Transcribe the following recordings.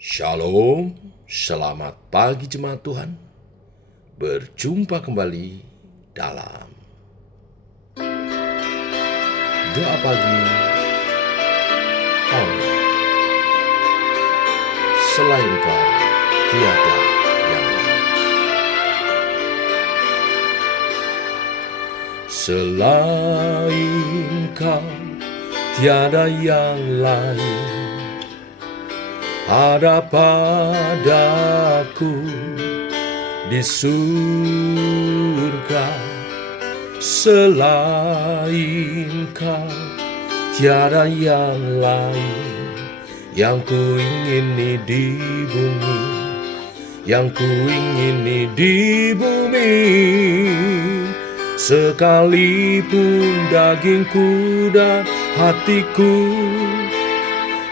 Shalom, selamat pagi jemaat Tuhan. Berjumpa kembali dalam doa pagi online. Selain Kau, tiada yang lain. Selain Kau, tiada yang lain. Ada padaku di surga. Selain Kau, tiada yang lain. Yang ku ingini di bumi, yang ku ingini di bumi. Sekalipun dagingku dan hatiku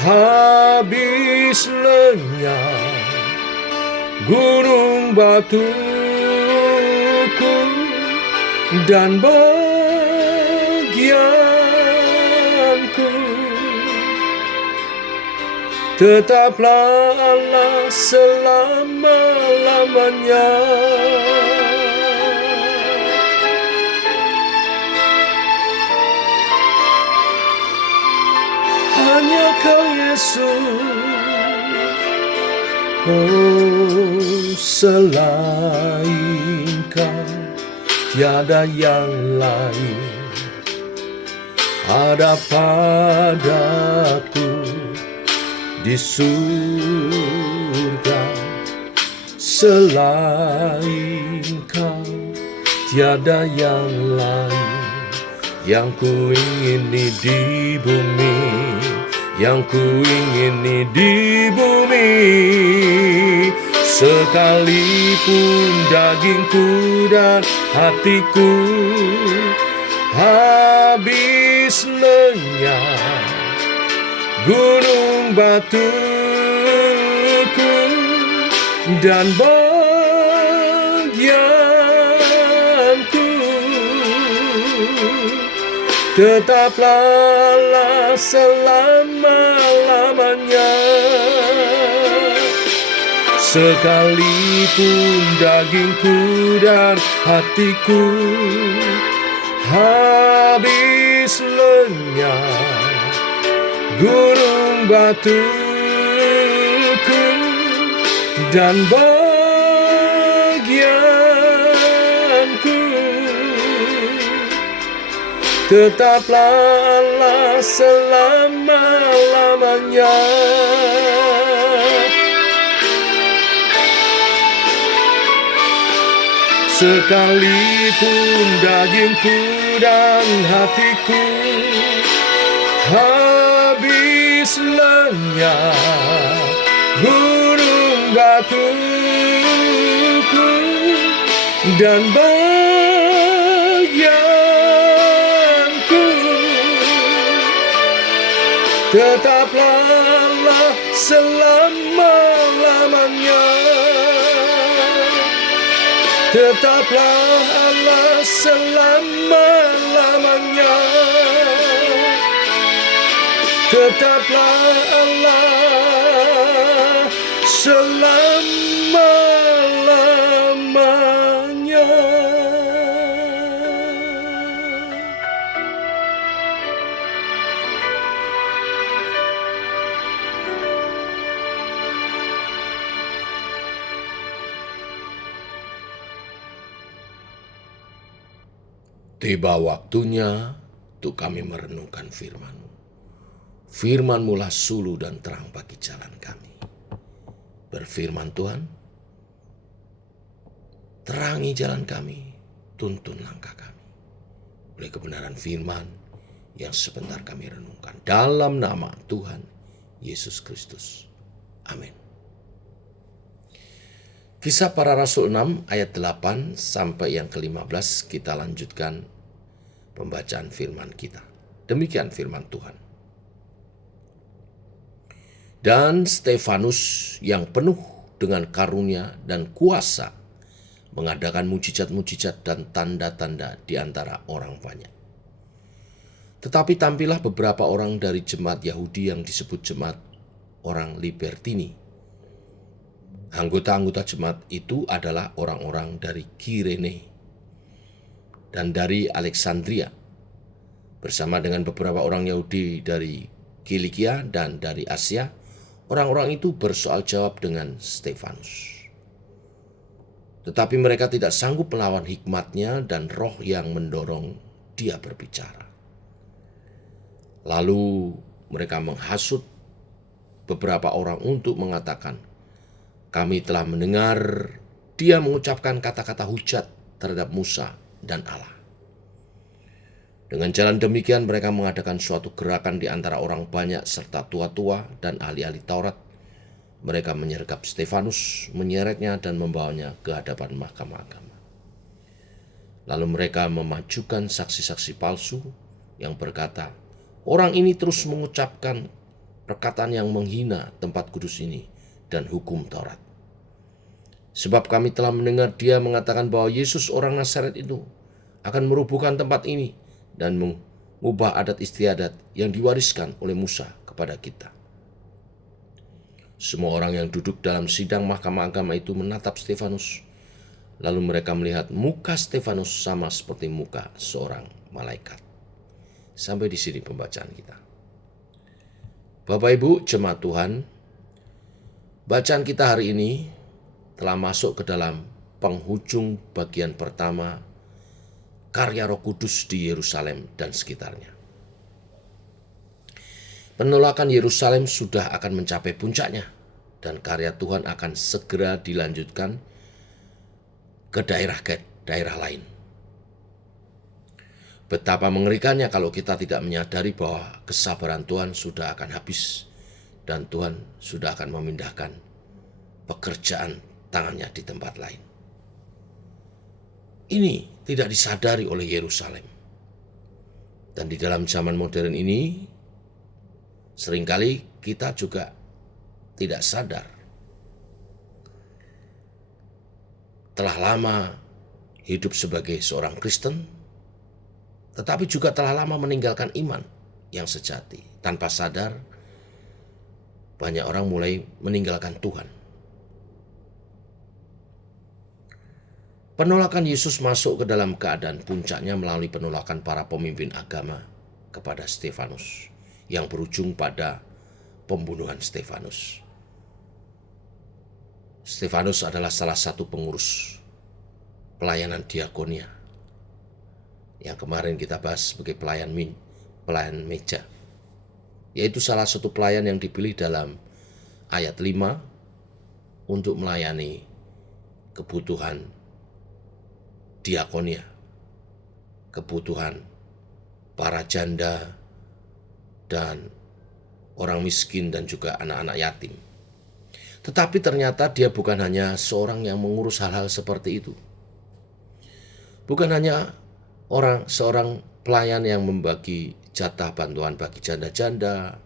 habis lenyap, gunung batuku dan bagianku, tetaplah Allah selama-lamanya. Hanya Kau Yesus, oh selain Kau tiada yang lain. Ada padaku di surga. Selain Kau tiada yang lain. Yang ku ingini di bumi, yang ku ingini di bumi. Sekalipun dagingku dan hatiku habis lenyap, gunung batuku dan bagianku, tetaplah Allah selama-lamanya. Sekalipun dagingku dan hatiku habis lenyap, gunung batuku dan bagianku, tetaplah Allah selama-lamanya. Sekalipun dagingku dan hatiku habis lenyap, gunung batuku dan bagianku, tetaplah Allah selama-lamanya. Tetaplah Allah selama-lamanya. Tetaplah Allah selama-lamanya. Tiba waktunya untuk kami merenungkan firman-Mu. Firman-Mu lah suluh dan terang bagi jalan kami. Berfirman Tuhan, terangi jalan kami, tuntun langkah kami. Oleh kebenaran firman yang sebentar kami renungkan. Dalam nama Tuhan Yesus Kristus. Amin. Kisah Para Rasul 6 ayat 8 sampai yang ke-15 kita lanjutkan pembacaan firman kita. Demikian firman Tuhan. Dan Stefanus yang penuh dengan karunia dan kuasa mengadakan mujizat-mujizat dan tanda-tanda di antara orang banyak. Tetapi tampillah beberapa orang dari jemaat Yahudi yang disebut jemaat orang Libertini Anggota-anggota jemaat itu adalah orang-orang dari Kirene dan dari Alexandria, bersama dengan beberapa orang Yahudi dari Kilikia dan dari Asia. Orang-orang itu bersoal jawab dengan Stefanus. Tetapi mereka tidak sanggup melawan hikmatnya dan roh yang mendorong dia berbicara. Lalu mereka menghasut beberapa orang untuk mengatakan, "Kami telah mendengar dia mengucapkan kata-kata hujat terhadap Musa dan Allah." Dengan jalan demikian mereka mengadakan suatu gerakan di antara orang banyak serta tua-tua dan ahli-ahli Taurat. Mereka menyergap Stefanus, menyeretnya dan membawanya ke hadapan mahkamah agama. Lalu mereka memajukan saksi-saksi palsu yang berkata, "Orang ini terus mengucapkan perkataan yang menghina tempat kudus ini dan hukum Taurat. Sebab kami telah mendengar dia mengatakan bahwa Yesus orang Nazaret itu akan merubuhkan tempat ini dan mengubah adat istiadat yang diwariskan oleh Musa kepada kita." Semua orang yang duduk dalam sidang mahkamah agama itu menatap Stefanus. Lalu mereka melihat muka Stefanus sama seperti muka seorang malaikat. Sampai di sini pembacaan kita. Bapak Ibu jemaat Tuhan, bacaan kita hari ini telah masuk ke dalam penghujung bagian pertama karya Roh Kudus di Yerusalem dan sekitarnya. Penolakan Yerusalem sudah akan mencapai puncaknya dan karya Tuhan akan segera dilanjutkan ke daerah lain. Betapa mengerikannya kalau kita tidak menyadari bahwa kesabaran Tuhan sudah akan habis dan Tuhan sudah akan memindahkan pekerjaan tangannya di tempat lain. Ini tidak disadari oleh Yerusalem. Dan di dalam zaman modern ini, seringkali kita juga tidak sadar. Telah lama hidup sebagai seorang Kristen, tetapi juga telah lama meninggalkan iman yang sejati. Tanpa sadar, banyak orang mulai meninggalkan Tuhan. Penolakan Yesus masuk ke dalam keadaan puncaknya melalui penolakan para pemimpin agama kepada Stefanus, yang berujung pada pembunuhan Stefanus. Stefanus adalah salah satu pengurus pelayanan diakonia yang kemarin kita bahas sebagai pelayan meja, yaitu salah satu pelayan yang dipilih dalam ayat 5 untuk melayani kebutuhan diakonia, kebutuhan para janda dan orang miskin dan juga anak-anak yatim. Tetapi ternyata dia bukan hanya seorang yang mengurus hal-hal seperti itu. Bukan hanya seorang pelayan yang membagi jatah bantuan bagi janda-janda,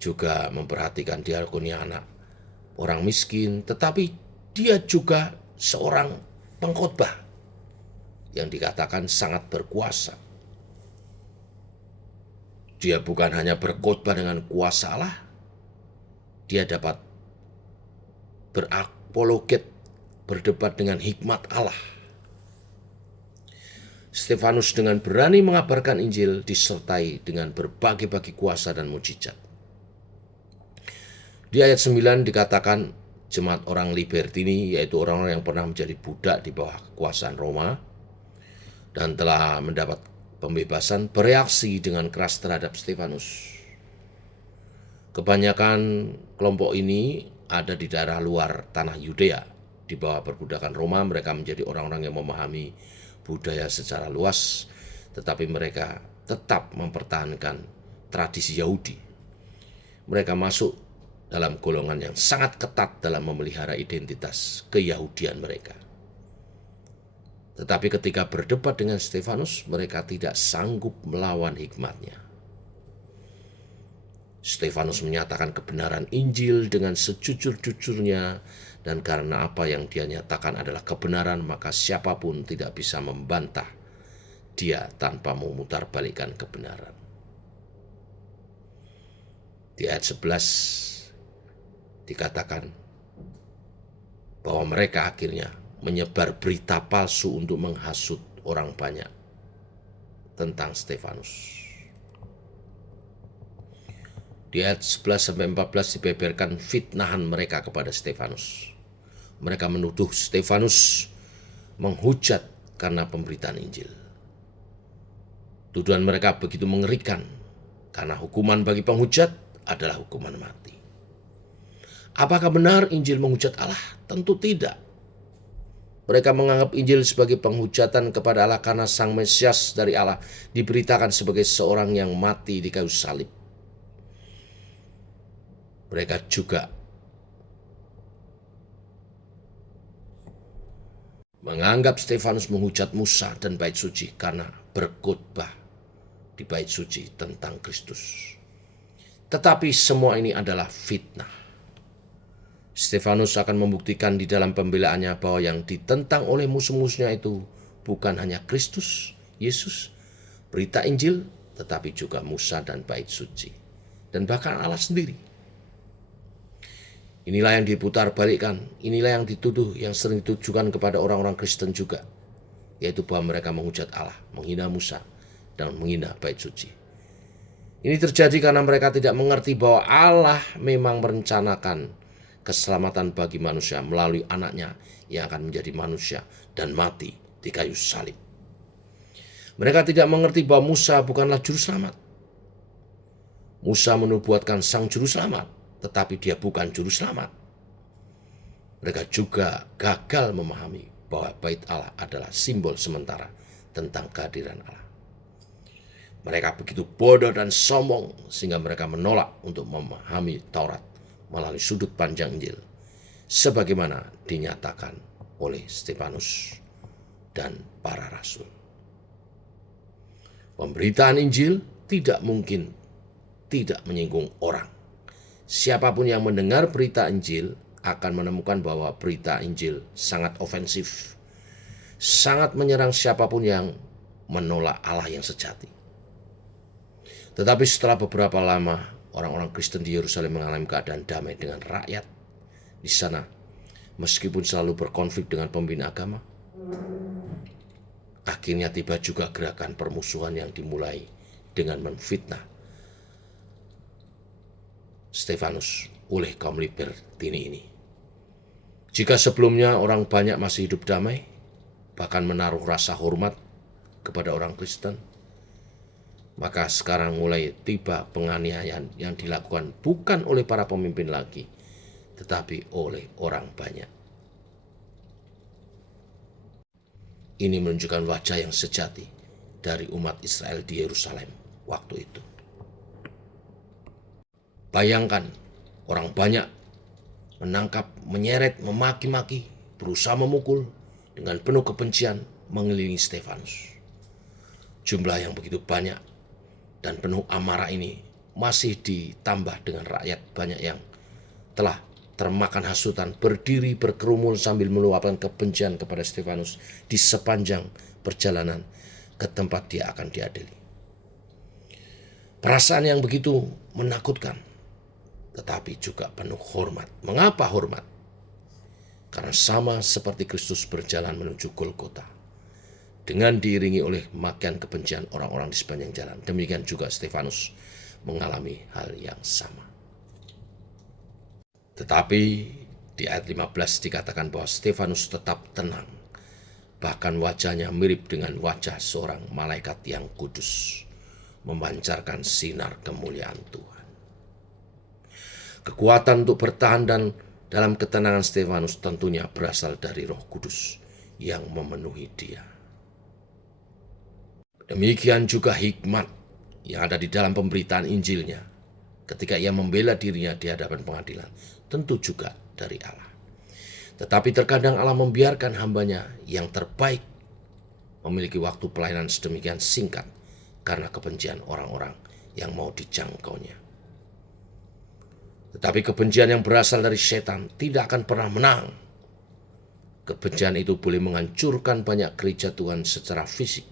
juga memperhatikan diakonia anak orang miskin, tetapi dia juga seorang pengkhotbah yang dikatakan sangat berkuasa. Dia bukan hanya berkhotbah dengan kuasa Allah, dia dapat berapologet, berdebat dengan hikmat Allah. Stefanus dengan berani mengabarkan Injil disertai dengan berbagai-bagai kuasa dan mujizat. Di ayat 9 dikatakan jemaat orang Libertini, yaitu orang-orang yang pernah menjadi budak di bawah kekuasaan Roma dan telah mendapat pembebasan, bereaksi dengan keras terhadap Stefanus. Kebanyakan kelompok ini ada di daerah luar tanah Yudea. Di bawah perbudakan Roma, mereka menjadi orang-orang yang memahami budaya secara luas, tetapi mereka tetap mempertahankan tradisi Yahudi. Mereka masuk dalam golongan yang sangat ketat dalam memelihara identitas keyahudian mereka. Tetapi ketika berdebat dengan Stefanus, mereka tidak sanggup melawan hikmatnya. Stefanus menyatakan kebenaran Injil dengan sejujur-jujurnya, dan karena apa yang dia nyatakan adalah kebenaran, maka siapapun tidak bisa membantah dia tanpa memutarbalikkan kebenaran. Di ayat 11 dikatakan, bahwa mereka akhirnya menyebar berita palsu untuk menghasut orang banyak tentang Stefanus. Di ayat 11-14 dibeberkan fitnahan mereka kepada Stefanus. Mereka menuduh Stefanus menghujat karena pemberitaan Injil. Tuduhan mereka begitu mengerikan karena hukuman bagi penghujat adalah hukuman mati. Apakah benar Injil menghujat Allah? Tentu tidak. Mereka menganggap Injil sebagai penghujatan kepada Allah karena Sang Mesias dari Allah diberitakan sebagai seorang yang mati di kayu salib. Mereka juga menganggap Stefanus menghujat Musa dan bait suci karena berkhotbah di bait suci tentang Kristus. Tetapi semua ini adalah fitnah. Stefanus akan membuktikan di dalam pembelaannya bahwa yang ditentang oleh musuh-musuhnya itu bukan hanya Kristus, Yesus, berita Injil, tetapi juga Musa dan bait suci, dan bahkan Allah sendiri. Inilah yang diputar balikkan, inilah yang dituduh, yang sering ditujukan kepada orang-orang Kristen juga, yaitu bahwa mereka menghujat Allah, menghina Musa, dan menghina bait suci. Ini terjadi karena mereka tidak mengerti bahwa Allah memang merencanakan keselamatan bagi manusia melalui anaknya yang akan menjadi manusia dan mati di kayu salib. Mereka tidak mengerti bahwa Musa bukanlah juru selamat. Musa menubuatkan sang juru selamat, tetapi dia bukan juru selamat. Mereka juga gagal memahami bahwa bait Allah adalah simbol sementara tentang kehadiran Allah. Mereka begitu bodoh dan sombong sehingga mereka menolak untuk memahami Taurat melalui sudut pandang Injil, sebagaimana dinyatakan oleh Stefanus dan para rasul. Pemberitaan Injil tidak mungkin tidak menyinggung orang. Siapapun yang mendengar berita Injil akan menemukan bahwa berita Injil sangat ofensif, sangat menyerang siapapun yang menolak Allah yang sejati. Tetapi setelah beberapa lama, orang-orang Kristen di Yerusalem mengalami keadaan damai dengan rakyat di sana, meskipun selalu berkonflik dengan pembina agama. Akhirnya tiba juga gerakan permusuhan yang dimulai dengan menfitnah Stefanus oleh kaum Libertini ini. Jika sebelumnya orang banyak masih hidup damai, bahkan menaruh rasa hormat kepada orang Kristen, maka sekarang mulai tiba penganiayaan yang dilakukan bukan oleh para pemimpin lagi, tetapi oleh orang banyak. Ini menunjukkan wajah yang sejati dari umat Israel di Yerusalem waktu itu. Bayangkan, orang banyak menangkap, menyeret, memaki-maki, berusaha memukul dengan penuh kebencian mengelilingi Stefanus. Jumlah yang begitu banyak dan penuh amarah ini masih ditambah dengan rakyat banyak yang telah termakan hasutan, berdiri berkerumun sambil meluapkan kebencian kepada Stefanus di sepanjang perjalanan ke tempat dia akan diadili. Perasaan yang begitu menakutkan, tetapi juga penuh hormat. Mengapa hormat? Karena sama seperti Kristus berjalan menuju Golgota, dengan diiringi oleh makian kebencian orang-orang di sepanjang jalan, demikian juga Stefanus mengalami hal yang sama. Tetapi di ayat 15 dikatakan bahwa Stefanus tetap tenang, bahkan wajahnya mirip dengan wajah seorang malaikat yang kudus, memancarkan sinar kemuliaan Tuhan. Kekuatan untuk bertahan dan dalam ketenangan Stefanus tentunya berasal dari Roh Kudus yang memenuhi dia. Demikian juga hikmat yang ada di dalam pemberitaan Injilnya ketika ia membela dirinya di hadapan pengadilan, tentu juga dari Allah. Tetapi terkadang Allah membiarkan hambanya yang terbaik memiliki waktu pelayanan sedemikian singkat karena kebencian orang-orang yang mau dijangkaunya. Tetapi kebencian yang berasal dari setan tidak akan pernah menang. Kebencian itu boleh menghancurkan banyak gereja Tuhan secara fisik,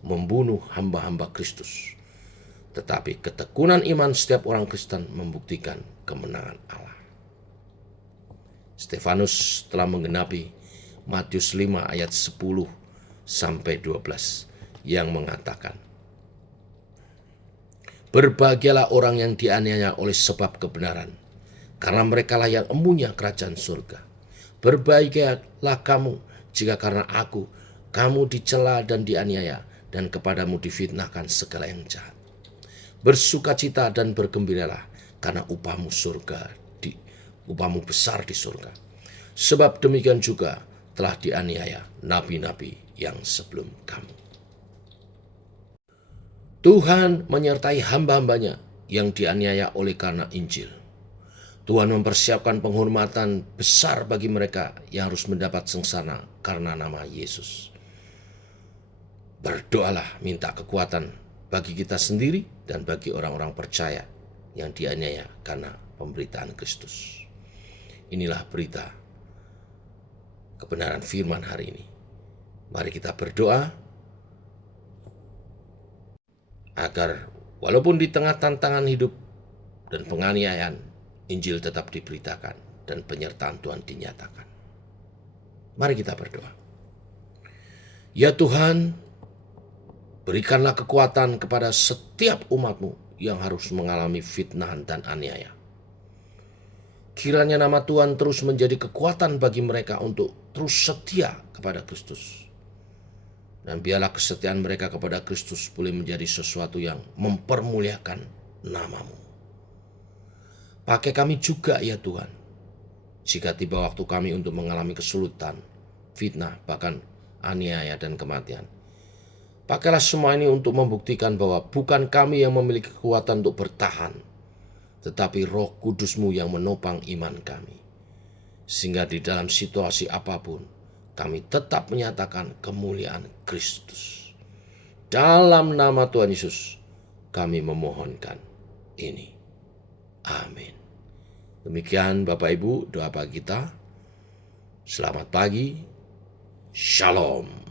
membunuh hamba-hamba Kristus. Tetapi ketekunan iman setiap orang Kristen membuktikan kemenangan Allah. Stefanus telah menggenapi Matius 5 ayat 10 sampai 12 yang mengatakan, "Berbahagialah orang yang dianiaya oleh sebab kebenaran, karena merekalah yang empunya kerajaan surga. Berbahagialah kamu jika karena aku, kamu dicela dan dianiaya, dan kepadamu difitnahkan segala yang jahat. Bersukacita dan bergembiralah, karena upahmu besar di surga. Sebab demikian juga telah dianiaya nabi-nabi yang sebelum kamu." Tuhan menyertai hamba-hambanya yang dianiaya oleh karena Injil. Tuhan mempersiapkan penghormatan besar bagi mereka yang harus mendapat sengsara karena nama Yesus. Berdoalah minta kekuatan bagi kita sendiri dan bagi orang-orang percaya yang dianiaya karena pemberitaan Kristus. Inilah berita kebenaran firman hari ini. Mari kita berdoa agar walaupun di tengah tantangan hidup dan penganiayaan, Injil tetap diberitakan dan penyertaan Tuhan dinyatakan. Mari kita berdoa. Ya Tuhan, berikanlah kekuatan kepada setiap umat-Mu yang harus mengalami fitnahan dan aniaya. Kiranya nama Tuhan terus menjadi kekuatan bagi mereka untuk terus setia kepada Kristus. Dan biarlah kesetiaan mereka kepada Kristus boleh menjadi sesuatu yang mempermuliakan nama-Mu. Pakai kami juga ya Tuhan, jika tiba waktu kami untuk mengalami kesulitan, fitnah, bahkan aniaya dan kematian. Pakailah semua ini untuk membuktikan bahwa bukan kami yang memiliki kekuatan untuk bertahan, tetapi Roh Kudus-Mu yang menopang iman kami. Sehingga di dalam situasi apapun, kami tetap menyatakan kemuliaan Kristus. Dalam nama Tuhan Yesus, kami memohonkan ini. Amin. Demikian Bapak Ibu doa bagi kita. Selamat pagi. Shalom.